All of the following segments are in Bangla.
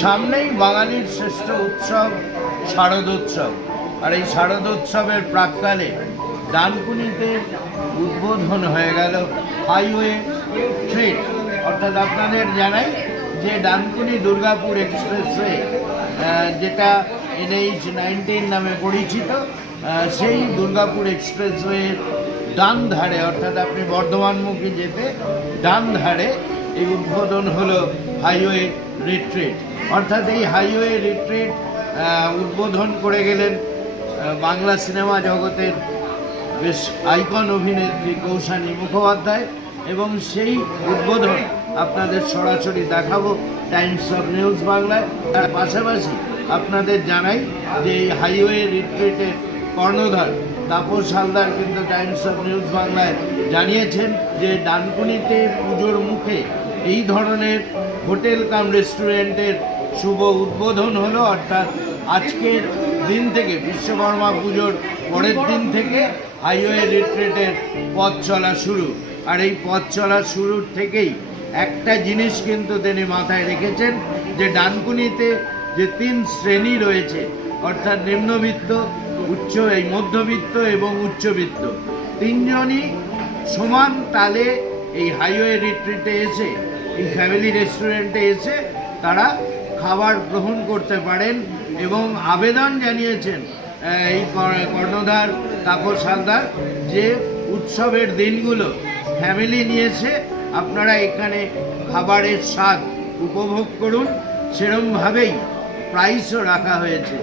সামনেই বাঙালির শ্রেষ্ঠ উৎসব শারদোৎসব। আর এই শারদোৎসবের প্রাককালে ডানকুনিতে উদ্বোধন হয়ে গেল হাইওয়ে ট্রেড অর্থাৎ আপনাদের জানাই যে ডানকুনি দুর্গাপুর এক্সপ্রেসওয়ে যেটা এনএইচ নাইনটিন নামে পরিচিত সেই দুর্গাপুর এক্সপ্রেসওয়ের ডান ধারে অর্থাৎ আপনি বর্ধমানমুখী যেতে ডান ধারে এই উদ্বোধন হলো হাইওয়ে রিট্রিট। অর্থাৎ এই হাইওয়ে রিট্রিট উদ্বোধন করে গেলেন বাংলা সিনেমা জগতের বেশ আইকন অভিনেত্রী কৌশানী মুখোপাধ্যায় এবং সেই উদ্বোধন আপনাদের সরাসরি দেখাবো টাইমস অফ নিউজ বাংলায়। তার পাশাপাশি আপনাদের জানাই যে এই হাইওয়ে রিট্রিটের কর্ণধার তাপস হালদার কিন্তু টাইমস অফ নিউজ বাংলায় জানিয়েছেন যে ডানকুনিতে পুজোর মুখে এই ধরনের হোটেল কাম রেস্টুরেন্টের শুভ উদ্বোধন হলো, অর্থাৎ আজকের দিন থেকে, বিশ্বকর্মা পুজোর পরের দিন থেকে হাইওয়ে রিট্রিটের পথ চলা শুরু। আর এই পথ চলা শুরুর থেকেই একটা জিনিস কিন্তু তিনি মাথায় রেখেছেন, যে ডানকুনিতে যে তিন শ্রেণি রয়েছে, অর্থাৎ নিম্নবিত্ত, উচ্চ এই মধ্যবিত্ত এবং উচ্চবিত্ত, তিনজনই সমান তালে এই হাইওয়ে রিট্রিটে এসে এই ফ্যামিলি রেস্টুরেন্টে এসে তারা খাবার গ্রহণ করতে পারেন এবং আবেদন জানিয়েছেন এই কর- কর্ণধার তাপস হালদার যে উৎসবের দিনগুলো ফ্যামিলি নিয়েছে, আপনারা এখানে খাবারের স্বাদ উপভোগ করুন। সেরমভাবেই প্রাইসও রাখা হয়েছে।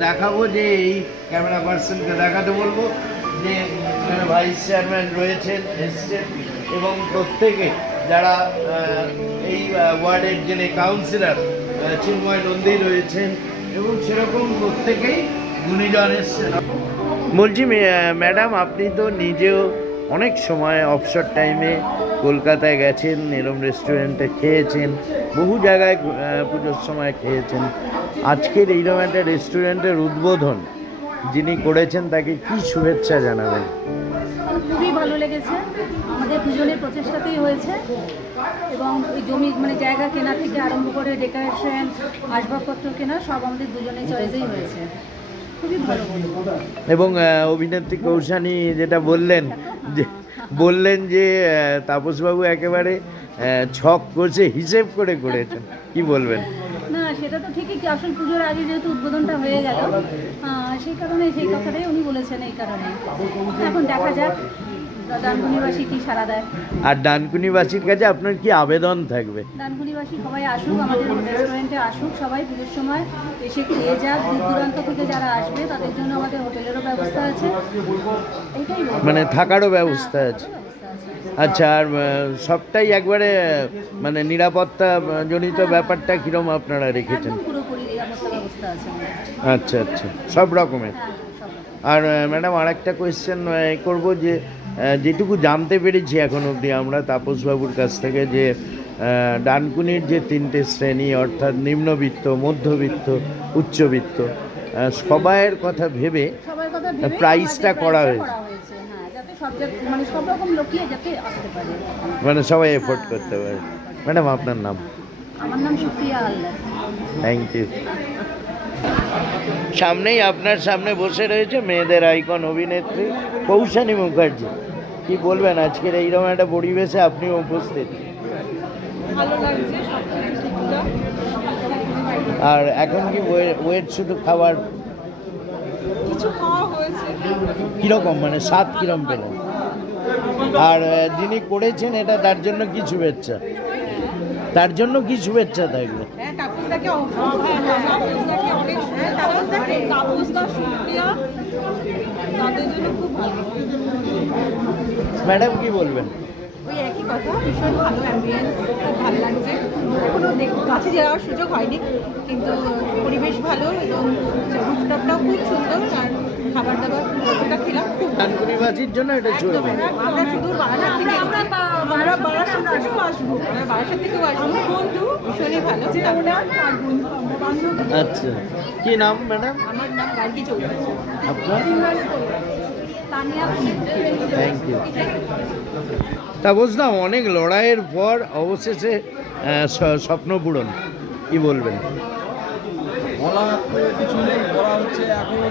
দেখাবো যে এই ক্যামেরা পার্সনকে দেখাতে বলব যে ভাইস চেয়ারম্যান রয়েছেন, এসছেন এবং প্রত্যেকে যারা এই ওয়ার্ডের যিনি কাউন্সিলর চিন্ময় নন্দী রয়েছেন, এবং সেরকম প্রত্যেকেই গুণীজন এসছেন। বলছি ম্যাডাম, আপনি তো নিজেও অনেক সময় অবসর টাইমে কলকাতায় গেছেন এরম রেস্টুরেন্টে খেয়েছেন, বহু জায়গায় পুজোর সময় খেয়েছেন। আজকের এইরকম একটা রেস্টুরেন্টের উদ্বোধন যিনি করেছেন, তাকে কি শুভেচ্ছা জানাবেন? খুবই ভালো লেগেছে। আমাদের দুজনের প্রচেষ্টাতেই হয়েছে। এবং এই জমি মানে জায়গা কেনা থেকে আরম্ভ করে ডেকোরেশন আসবাবপত্র কেনা, সব আমাদের দুজনের চয়েসেই হয়েছে। এবং অভিনেত্রী কৌশানী যেটা বললেন, যে বললেন যে তাপসবাবু একেবারে ছক করছে হিসেব করে করেছেন। কি বলবেন? সেটা তো ঠিকই কি আসল পুজোর আগে যেহেতু উদ্বোধনটা হয়ে গেল। সেই কারণে সেই কথাটাই উনি বলেছেন এই কারণে। এখন দেখা যাক ডানকুনিবাসী কি সারা দেয়। আর ডানকুনিবাসীর কাছে আপনার কি আবেদন থাকবে? ডানকুনিবাসী সবাই আসুক আমাদের রেস্টুরেন্টে আসুক সবাই পুজোর সময়। এসে খেয়ে যাক দূর দূরান্ত থেকে যারা আসবে তাদের জন্য আমাদের হোটেলেরও ব্যবস্থা আছে। এইটাই মানে থাকারও ব্যবস্থা আছে। আচ্ছা আর সবটাই একবারে মানে নিরাপত্তা জনিত ব্যাপারটা কিরম আপনারা রেখেছেন। আচ্ছা আচ্ছা সব রকমের হ্যাঁ। আর ম্যাডাম আর একটা কোয়েশ্চেন করব যে যেটুকু জানতে পেরেছি এখন অবধি আমরা তাপসবাবুর কাছ থেকে যে ডানকুনির যে তিনটে শ্রেণি অর্থাৎ নিম্নবিত্ত মধ্যবিত্ত উচ্চবিত্ত সবাইয়ের কথা ভেবে প্রাইসটা করা হয়েছে। করা হয়েছে যাতে সব জায়গা- মানে সব রকম লোকই যাতে আসতে পারে। মানে সবাই এফোর্ড করতে পারে। ম্যাডাম আপনার নাম? আমার নাম সুপ্রিয়া হালদার। থ্যাংক ইউ সামনেই আপনার সামনে বসে রয়েছে মেয়েদের আইকন অভিনেত্রী কৌশানী মুখার্জি। কি বলবেন আজকের এইরকম একটা পরিবেশে আপনিও উপস্থিত? ভালো লাগছে আর এখন কি ওয়েট শুধু খাবার কিছু খাওয়া হয়েছে। কীরকম মানে স্বাদ কীরকম পেলেন আর যিনি করেছেন এটা তার জন্য কি শুভেচ্ছা? তার জন্য কি শুভেচ্ছা থাকবে? হ্যাঁ ভালো। ম্যাডাম কি বলবেন? ওই একই কথা ভীষণ ভালো অ্যাম্বিয়েন্স খুব ভালো লাগছে। কাছে যাওয়ার সুযোগ হয়নি কিন্তু পরিবেশ ভালো এবং রুফটপটাও খুব সুন্দর আর খাবার দাবার যতটা খেলাম খুব জন্য এটা চলবে আমরা শুধু বারাসাত থেকে আমরা আমরা বারাসাত থেকেও আসব। আমরা বারাসাত থেকেও আসব। বন্ধু। ভীষণই ভালো। আর বন্ধু আচ্ছা। কি নাম ম্যাডাম? আমার নাম গার্গী চৌধুরী। আপনার? তা বুঝলাম, অনেক লড়াইয়ের পর অবশেষে স্বপ্ন পূরণ, কি বলবেন? বলা কিছু নেই, বলা হচ্ছে এখন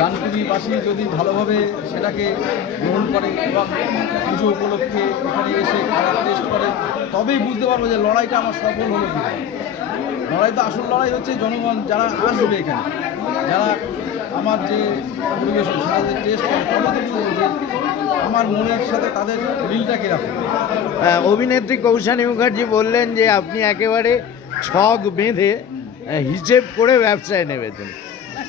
গানপুরিবাসী যদি ভালোভাবে সেটাকে গ্রহণ করে এবং পুজো উপলক্ষে এখানে এসে খারাপ টেস্ট করে, তবেই বুঝতে পারব যে লড়াইটা আমার সফল হলো লড়াই তো আসল লড়াই হচ্ছে জনগণ, যারা আসবে এখানে, যারা আমার যে পরিবেশন সেটা যে টেস্ট আমার মনের সাথে তাদের মিলটা কীরকম? আহ, অভিনেত্রী কৌশানী মুখার্জি বললেন যে আপনি একেবারে ছক বেঁধে হিসেব করে ব্যবসায় নেবেছেন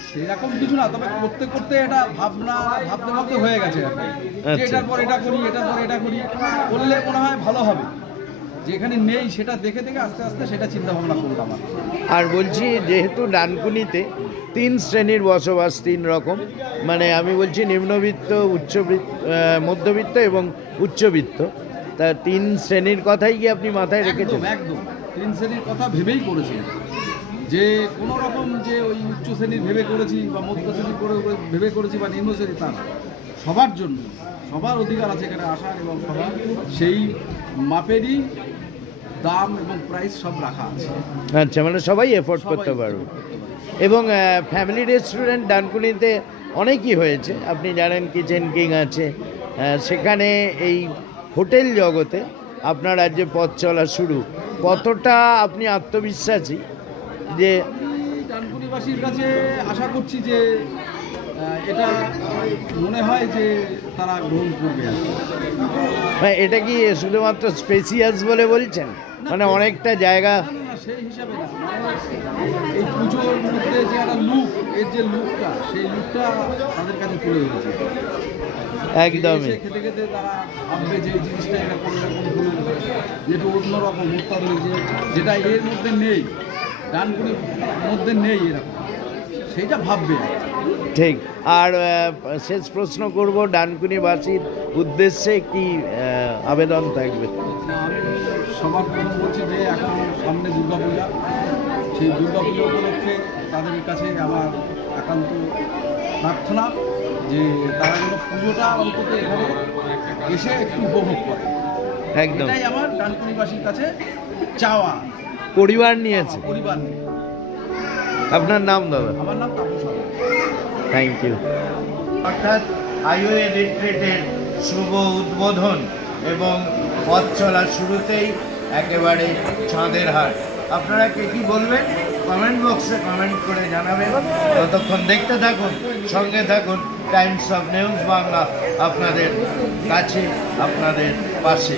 সেরকম কিছু না তবে করতে করতে এটা ভাবনা ভাবতে ভাবতে হয়ে গেছে আচ্ছা। এটার পর এটা করি এটার পর এটা করি করলে মনে হয় ভালো হবে। যেখানে নেই সেটা দেখে দেখে আস্তে আস্তে সেটা চিন্তা ভাবনা করলাম আর বলছি যেহেতু ডানকুনিতে তিন শ্রেণির বসবাস তিন রকম। মানে আমি বলছি নিম্নবিত্ত উচ্চবিত্ত মধ্যবিত্ত এবং উচ্চবিত্ত। তা তিন শ্রেণির কথাই কি আপনি মাথায় রেখেছেন? একদম। তিন শ্রেণির কথা ভেবেই করেছি। যে কোনো রকম যে ওই উচ্চ শ্রেণির ভেবে করেছি বা মধ্য শ্রেণির করে করে- ভেবে করেছি বা নিম্ন শ্রেণি তা সবার জন্য সবার অধিকার আছে এখানে আসার এবং সবার সেই মাপেরই দাম এবং প্রাইস সব রাখা আছে। আচ্ছা মানে সবাই এফোর্ড করতে পারবে। এবং ফ্যামিলি রেস্টুরেন্ট ডানকুনিতে অনেকই হয়েছে। আপনি জানেন কিচেন কিং আছে। সেখানে এই হোটেল জগতে আপনার রাজ্যে পথ চলা শুরু কতটা আপনি আত্মবিশ্বাসী যে ডানকুনিবাসীর কাছে আশা করছি যে এটা মনে হয় যে তারা গ্রহণ করবে। মানে এটা কি শুধুমাত্র স্পেসিয়াস বলে বলছেন? মানে অনেকটা জায়গা সেই হিসাবে না। মানে এই পুজোর মধ্যে যে একটা লুক এর যে লুকটা সেই লুকটা তাদের কাছে তুলে ধরেছে। একদমই। খেতে খেতে তারা ভাববে যে জিনিসটা এটা কোনো রকম যেটা অন্যরকম অত্যাধুনিক যে যেটা এর মধ্যে নেই ডানকুনির মধ্যে নেই এরকম সেইটা ভাববে। ঠিক। আর শেষ প্রশ্ন করব ডানকুনিবাসীর উদ্দেশ্যে কি আবেদন থাকবে? সবার প্রথম বলছি যে এখন সামনে দুর্গাপূজা। সেই দুর্গাপূজা উপলক্ষে তাদের কাছে আমার একান্ত প্রার্থনা যে তারা যেন পুজোটা অন্তত এখানে এসে একটু উপভোগ করে। একদম। এটাই আমার ডানকুনিবাসীর কাছে চাওয়া। পরিবার নিয়েছে। পরিবার নিয়ে। আপনার নাম দাদা? আমার নাম তাপস থ্যাংক ইউ অর্থাৎ হাইওয়ে রিট্রিটের শুভ উদ্বোধন এবং পথ চলার শুরুতেই একেবারে ছাঁদের হার আপনারা কে কী বলবেন? কমেন্ট বক্সে কমেন্ট করে জানাবেন। ততক্ষণ দেখতে থাকুন, সঙ্গে থাকুন, টাইমস অফ নিউজ বাংলা আপনাদের কাছে, আপনাদের পাশে।